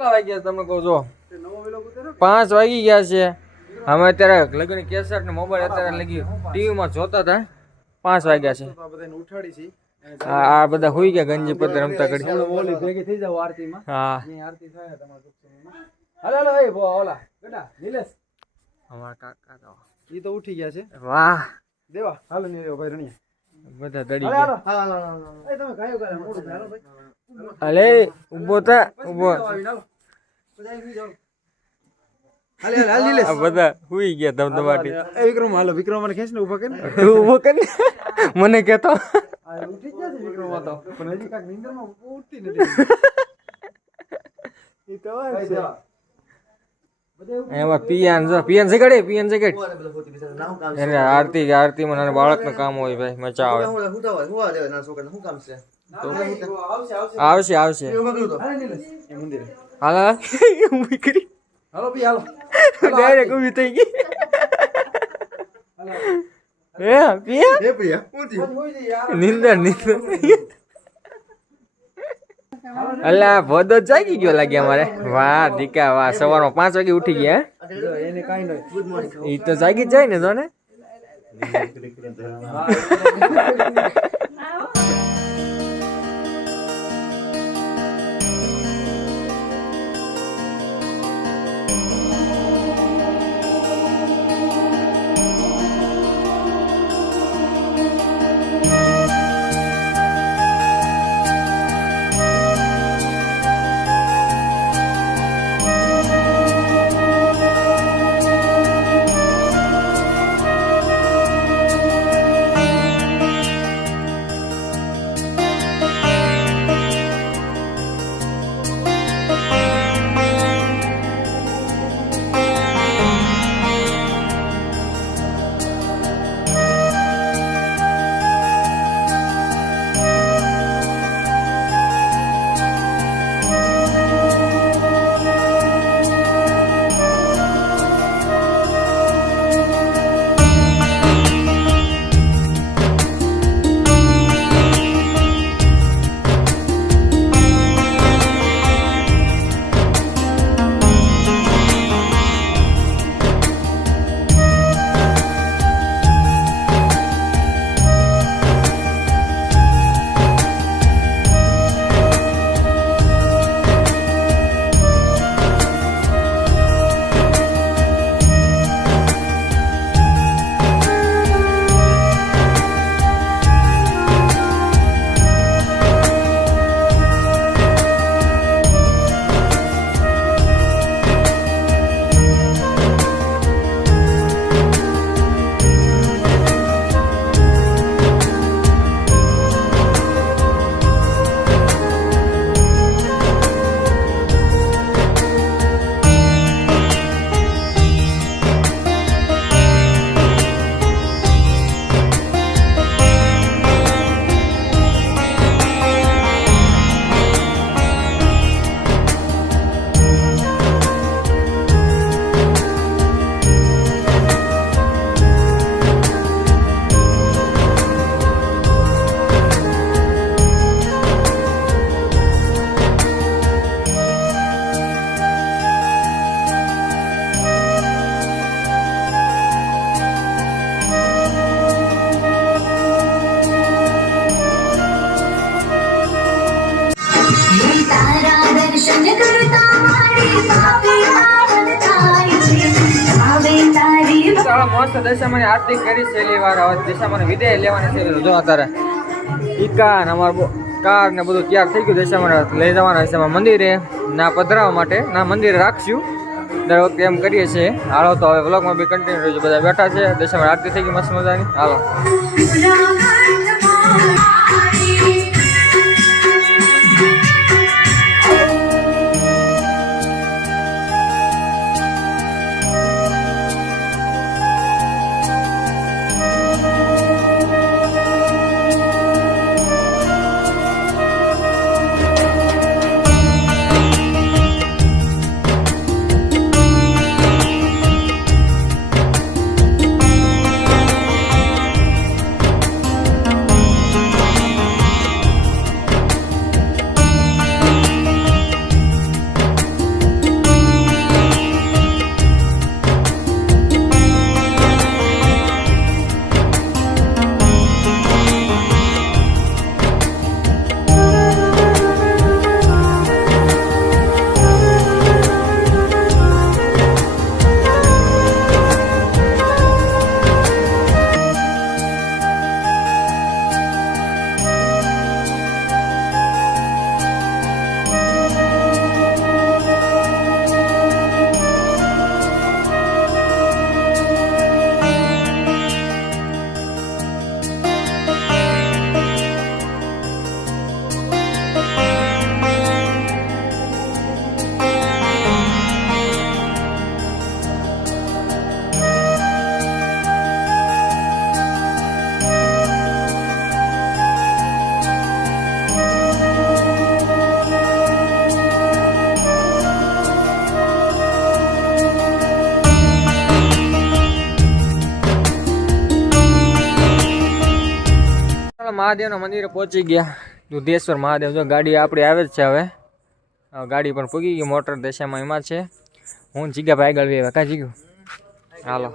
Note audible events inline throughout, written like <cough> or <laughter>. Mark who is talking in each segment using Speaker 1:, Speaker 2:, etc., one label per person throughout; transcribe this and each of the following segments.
Speaker 1: કેટલા વાગ્યા તમે કહો છો? પાંચ વાગી ગયા છે. અમે અત્યારે લગ્ન કેસેટ ને મોબાઈલ અત્યારે લગી ટીવીમાં જોતા હતા. પાંચ વાગ્યા છે. આ બધા હોઈ ગયા ગંજી પત્ર રમતા કરી ભેગી થઈ જાવ આરતીમાં. હા.
Speaker 2: આરતી થાય તમારા હાલો હાલો એ ભો ઓલા. બેટા નિલેશ. અમારા કાકા તો. ઈ તો ઉઠી ગયા છે. વાહ. દેવા હાલો ને ભાઈ રણિયા બધા
Speaker 1: દડી હાલો ગયા. હાલો તમે ગાયો કરે મોટું હાલો ભાઈ. અલે ઊભો હાલો હાલે હાલે નિલેશ બધા હુઈ ગયા ધમધમાટી
Speaker 2: એ વિક્રમ હાલો વિક્રમ મને ખેંચ ને ઊભા કર ને.
Speaker 1: તું ઊભો કર ને. મને કહેતો ઉઠી જ ગયા વિક્રમ તો. પણ હજી કાંઈક નીંદરમાં ઉઠતી નથી. ઈ તો છે. એમાં પિયાન જો પિયાન જગાડે પિયાન જગાડ. એને આરતી આરતી માં બાળક બાળકનું કામ હોય ભાઈ મજા આવે. આવશે આવશે. આવશે આવશે. હાલે ઊભી કરી હાલો ભી હાલો ડાયરેક્ટ ઊભી થઈ ગઈ હે પિયા નિંદર નિંદર અલા ભોદો જાગી ગયો લાગે અમારે વાહ દીકા વાહ સવારમાં પાંચ વાગે ઉઠી ગયા એ તો જાગી જ જાય ને તો ને મસ્ત દશામાની આરતી કરી છેલ્લી વાર. હવે દશામાને વિદાય લેવાની છે જો અત્યારે ઈકા ને અમાર કાર ને બધું તૈયાર થઈ ગયું દશામાને. લઈ જવાના અમારા મંદિરે. ના પધરાવવા માટે ના મંદિરે રાખશું. દર વખતે એમ કરીએ છીએ. હાલો તો હવે વ્લોગમાં બી કન્ટિન્યુ રહીશું. બધા બેઠા છે. દશામાં આરતી થઈ ગઈ મસ્ત મજાની. હાલો. મહાદેવના મંદિરે પહોંચી ગયા. દુધેશ્વર મહાદેવ, જો ગાડી આપણી આવે જ છે હવે. ગાડી પણ પૂગી ગઈ, મોટર દશામાં એમાં છે. હું જીગા ભાઈ આગળ આવ્યા કાં જીગ્યું? હાલો.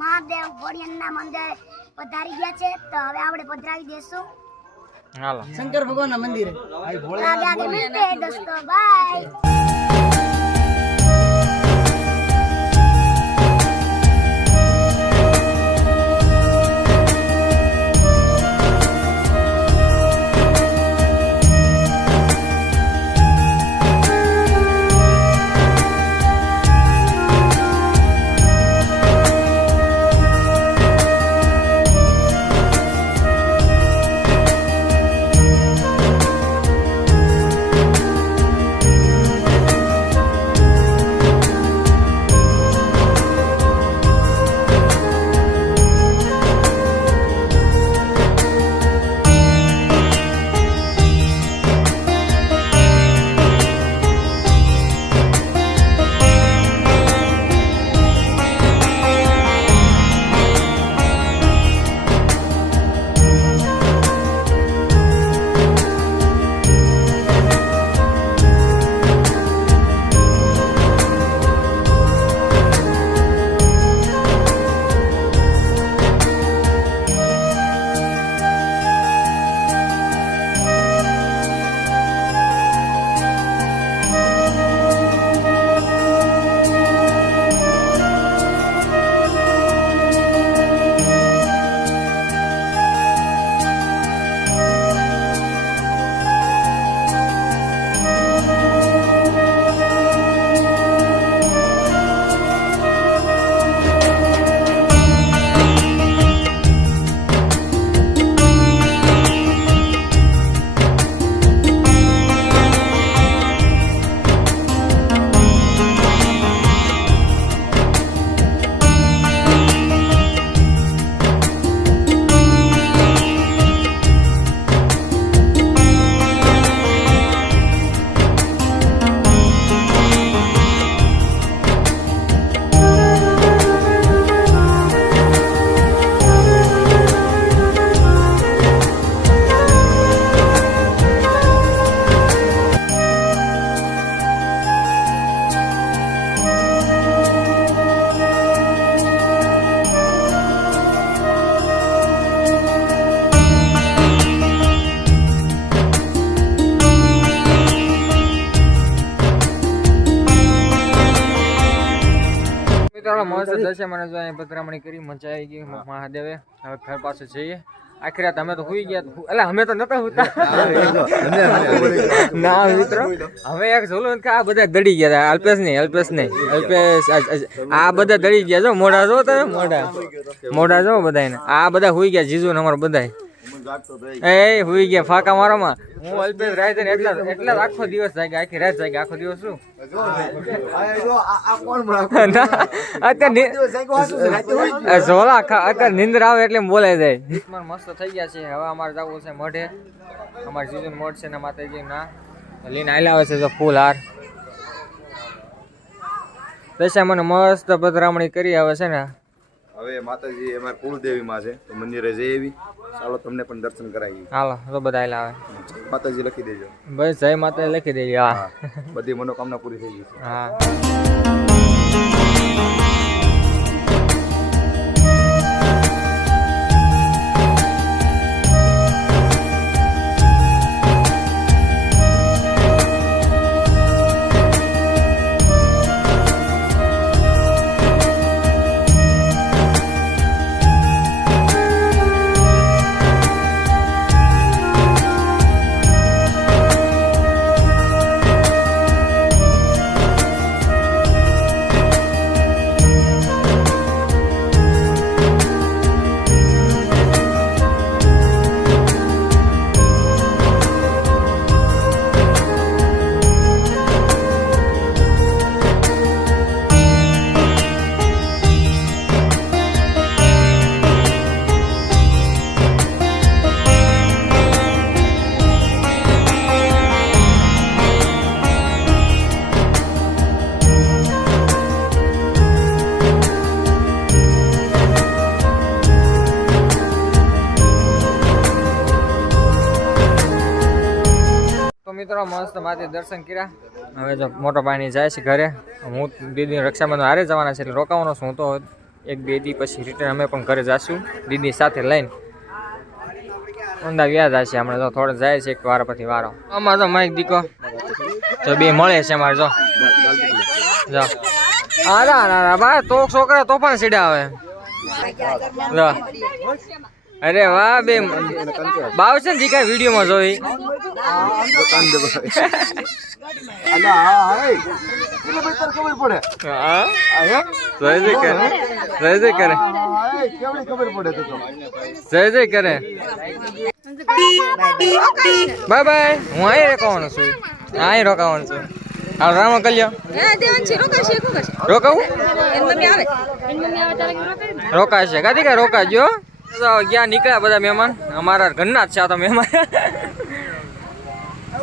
Speaker 3: મહાદેવ ભોળિયાના મંદિરે પધારી ગયા છે. તો હવે આપણે પધરાવી દેશું.
Speaker 1: હાલો. ભગવાન ના મંદિરે દોસ્તો બાય. મિત્રો મસ્ત દશામાને જો અહીંયા પધરામણી કરી મજા આવી ગઈ મહાદેવે. હવે ઘર પાસે જઈએ. આખરે રાત અમે તો હુઈ ગયા એટલે અમે તો નતા હોતા. ના મિત્રો. હવે એક જોલું કે આ બધા દડી ગયા હતા. અલ્પેશ નહીં અલ્પેશ નહીં. અલ્પેશ આ- બધા દડી ગયા જો મોઢા જો તમે મોઢા. મોઢા જો બધા આ બધા હુઈ ગયા જીજુ ને અમારા બધા એ હુઈ ગયા ફાકા મારામાં. હું અલ્પેશ રાત એટલા એટલા આખો દિવસ જાગ્યા. આખી રાત જાગ્યા. આખો દિવસ શું? <laughs> ઝોલા અત્યારે નિંદર આવે એટલે બોલાય જાય. મસ્ત થઈ ગયા છે. હવે અમારે જવું છે મઢે. અમારે સીઝન મઢ છે ને માતાજી ના. લઈને આયલા આવે છે તો ફૂલ હાર. દશા મને મસ્ત પધરામણી કરી આવે છે ને.
Speaker 2: હવે માતાજી અમારા કુળદેવી માં છે તો મંદિરે જઈ એવી ચાલો તમને પણ દર્શન કરાવી
Speaker 1: હાલો તો બધા આવે.
Speaker 2: માતાજી લખી દેજો.
Speaker 1: બસ જય માતા લખી દેજો હા બધી મનોકામના પૂરી થઈ ગઈ છે. હા. મિત્રો મસ્ત માથે દર્શન કર્યા. હવે જો મોટો પાણી જાય છે ઘરે. હું દીદી રક્ષાબંધન હારે જવાના છે એટલે રોકાવાનો છું. તો એક બે દી પછી રિટર્ન અમે પણ ઘરે જઈશું દીદી સાથે લઈને. ઊંધા વ્યાજ હશે હમણાં. તો થોડો જાય છે, એક વાર પછી વારો. અમારે તો માઇક દીકો. તો બે મળે છે અમારે જો. જો. અરે ના ભાઈ તો છોકરા તો પણ સીડા આવે. અરે વાહ બે બાવ છે ને દીકા વિડીયોમાં જોઈ. હા હા હા જય જય કરે જય જય કરે. હા એ કેવડી ખબર પડે તો તો જય જય કરે. Bye bye. હું અહીં રોકાવાનો છું. અહીં રોકાવાનો છું. હાલ રામ કલ્યો રોકાવું? રોકાશે. કાથી કઈ રોકાજો ગયા નીકળ્યા બધા મહેમાન. અમારા ઘરના જ છે આ તો મહેમાન.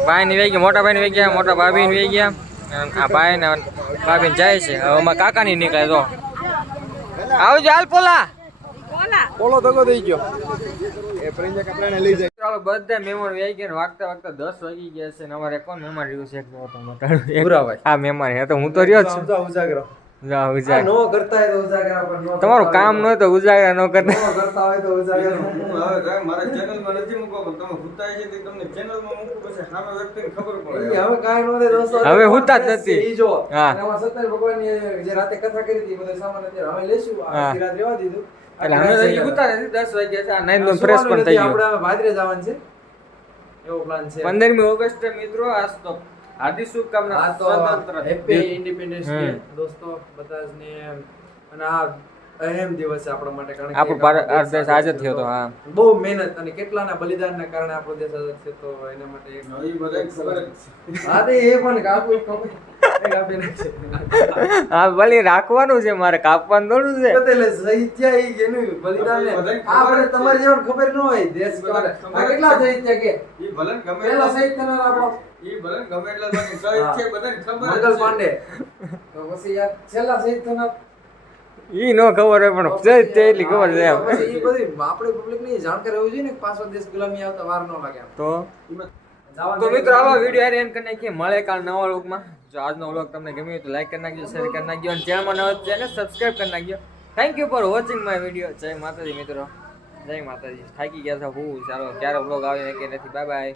Speaker 1: ભાઈ ની વહી ગયા મોટા ભાઈ ની વહી ગયા મોટા ભાભી ની વહી ગયા. આ ભાઈ ને ભાભી જાય છે. હવે અમારા કાકા ની નીકળે તો. આવજો હાલ પોલા. પોલો ધગો થઈ ગયો. એ પ્રિન્જા કપડાને લઈ જાય. ચાલો બધા મહેમાન વહી ગયા વાગતા વાગતા દસ વાગી ગયા છે ને અમારે કોણ મહેમાન રહ્યું છે? એક હા મહેમાન હે તો હું તો રહ્યો જ છું. ઉજાગરો. જાઓ, ઉજાગર. નો કરતા હોય તો ઉજાગરા પણ તમારું કામ ન હોય તો ઉજાગરા ન કરતા.
Speaker 2: કરતા હોય તો ઉજાગરા હું હવે કાંઈ મારા ચેનલમાં નથી મૂકો પણ તમે ભૂતાય છે તે તમને ચેનલમાં મૂકું પછી સામે વ્યક્તિને ખબર પડે. હવે કાંઈ નો થાય દોસ્તો. હવે હુતા જ નથી. ઈ જો હા. સત્યનારાયણ જે રાતે કથા કરી હતી બધો સામાન અત્યારે હવે લેશું. આ રાત રહેવા દીધું.
Speaker 1: એટલે અમે હજી ઉતારે નથી દસ વાગ્યા છે. આ નાઈન તો ફ્રેશ પણ થઈ નથી, આપણે ભાદરે જવાનું છે. એવો પ્લાન છે. પંદરમી ઓગસ્ટ મિત્રો આજ તો હાર્દિક શુભકામના સ્વતંત્ર. હેપી ઇન્ડિપેન્ડન્સ ડે દોસ્તો બધાને અને આ અહેમ દિવસ છે આપણા માટે કારણ કે આપણો ભારત દેશ આઝાદ થયો તો હા. બહુ મહેનત અને કેટલાના બલિદાનના કારણે આપણો દેશ આઝાદ છે તો એના માટે એક નવી બધા ખબર હા તે એ પણ કાપી નાખશે. હા ભલે રાખવાનું છે મારે કાપવાનું થોડું છે. એટલે શહીદ થયા ઈ એનું બલિદાન ને આ આપણે. તમારી જેવા ખબર ન હોય દેશ કેટલા થયા કે? એ ભલે ગમે એટલા- શહીદ થનાર આપણો એ ભલે ગમે એટલા બાકી શહીદ છે બધાને ખબર મંગલ પાંડે. તો પછી યાર છેલ્લા શહીદ થનાર. ઈ નો ખબર હોય પણ જય એટલી ખબર છે એમ. ઈ બધી આપણે પબ્લિકની જાણકારી હોવી જોઈએ ને પાછો દેશ ગુલામી આવતા વાર ન લાગે તો? તો મિત્રો આવા વીડિયો એન્ડ કરી નાખીએ. મળે કાલ નવા વ્લોગમાં જો આજનો વ્લોગ તમને ગમ્યો તો લાઈક કરી નાખજો શેર કરી નાખજો અને ચેનલમાં નવા ચેનલ સબસ્ક્રાઇબ કરી નાખજો. Thank you for watching my video જય માતાજી મિત્રો. જય માતાજી. થાકી ગયા છો? હું, ચાલો, ક્યારે વ્લોગ આવે કે નથી? Bye by